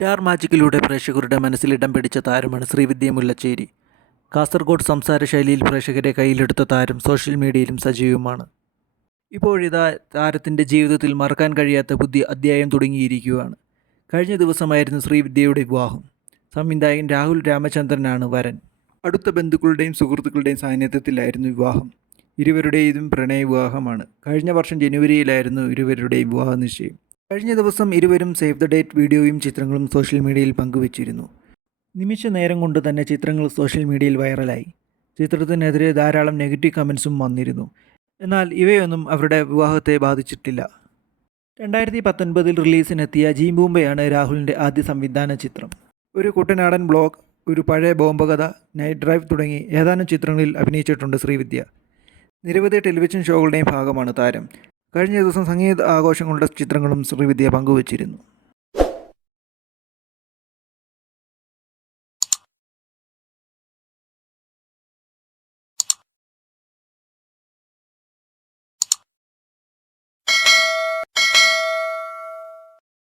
Star മാജിക്കിലൂടെ പ്രേക്ഷകരുടെ മനസ്സിൽ ഇടം പിടിച്ച താരമാണ് ശ്രീവിദ്യ മുല്ലച്ചേരി കാസർഗോഡ് സംസാര ശൈലിയിൽ പ്രേക്ഷകരെ കയ്യിലെടുത്ത താരം സോഷ്യൽ മീഡിയയിലും സജീവമാണ്. ഇപ്പോഴിതാ താരത്തിന്റെ ജീവിതത്തിൽ മറക്കാൻ കഴിയാത്ത പുതിയ അധ്യായം തുടങ്ങിയിരിക്കുകയാണ്. കഴിഞ്ഞ ദിവസമായിരുന്നു ശ്രീവിദ്യയുടെ വിവാഹം. സംവിധായകൻ രാഹുൽ രാമചന്ദ്രനാണ് വരൻ. അടുത്ത ബന്ധുക്കളുടെയും സുഹൃത്തുക്കളുടെയും സാന്നിധ്യത്തിലായിരുന്നു വിവാഹം. ഇരുവരുടെയും പ്രണയ വിവാഹമാണ് കഴിഞ്ഞ വർഷം ജനുവരിയിലായിരുന്നു ഇരുവരുടെയും വിവാഹ നിശ്ചയം കഴിഞ്ഞ ദിവസം ഇരുവരും സേവ് ദ ഡേറ്റ് വീഡിയോയും ചിത്രങ്ങളും സോഷ്യൽ മീഡിയയിൽ പങ്കുവച്ചിരുന്നു. നിമിഷ നേരം കൊണ്ട് തന്നെ ചിത്രങ്ങൾ സോഷ്യൽ മീഡിയയിൽ വൈറലായി. ചിത്രത്തിനെതിരെ ധാരാളം നെഗറ്റീവ് കമൻസും വന്നിരുന്നു. എന്നാൽ ഇവയൊന്നും അവരുടെ വിവാഹത്തെ ബാധിച്ചിട്ടില്ല. രണ്ടായിരത്തി പത്തൊൻപതിൽ റിലീസിനെത്തിയ ജീംബൂമ്പയാണ് രാഹുലിന്റെ ആദ്യ സംവിധാന ചിത്രം. ഒരു കുട്ടനാടൻ ബ്ലോഗ് ഒരു പഴയ ബോംബകഥ നൈറ്റ് ഡ്രൈവ് തുടങ്ങി ഏതാനും ചിത്രങ്ങളിൽ അഭിനയിച്ചിട്ടുണ്ട് ശ്രീവിദ്യ. നിരവധി ടെലിവിഷൻ ഷോകളുടെയും ഭാഗമാണ് താരം. കഴിഞ്ഞ ദിവസം സംഗീത ആഘോഷങ്ങളുടെ ചിത്രങ്ങളും ശ്രീവിദ്യ പങ്കുവച്ചിരുന്നു.